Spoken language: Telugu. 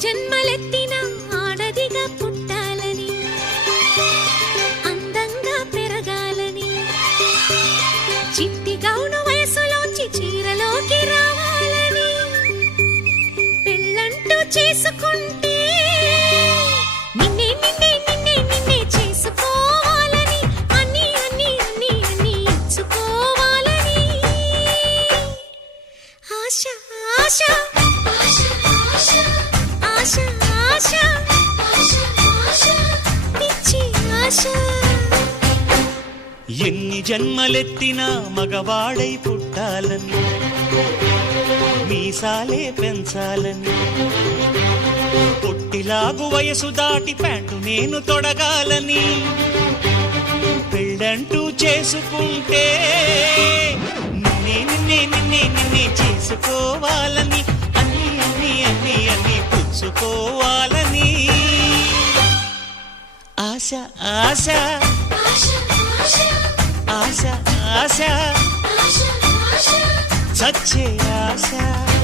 జన్మలెత్తిన ఆడదిగా పుట్టాలని, అందంగా పెరగాలని, చిట్టి గౌను వయసులోంచి చీరలోకి రావాలని, పెళ్ళంటూ చేసుకుంటే నిన్నే నిన్నే నిన్నే నిన్నే చేసుకోవాలని, అన్ని అన్ని అన్ని అన్ని ఇచ్చుకోవాలని ఆశ ఆశ ఆశ ఆశ ఆశ పిచ్చి ఆశ. ఎన్ని జన్మలెత్తినా మగవాడై పుట్టాలని, మీసాలే పెంచాలని, పొట్టిలాగు వయసు దాటి ప్యాంటు నేను తొడగాలని, పెళ్ళంటూ చేసుకుంటే నిన్నే నిన్నే నిన్నే నిన్నే చేసుకోవాలని, అన్ని అన్ని అన్ని అన్ని పుచ్చుకోవాలని ఆశ ఆశ ఆశ ఆశ చచ్చే ఆశ.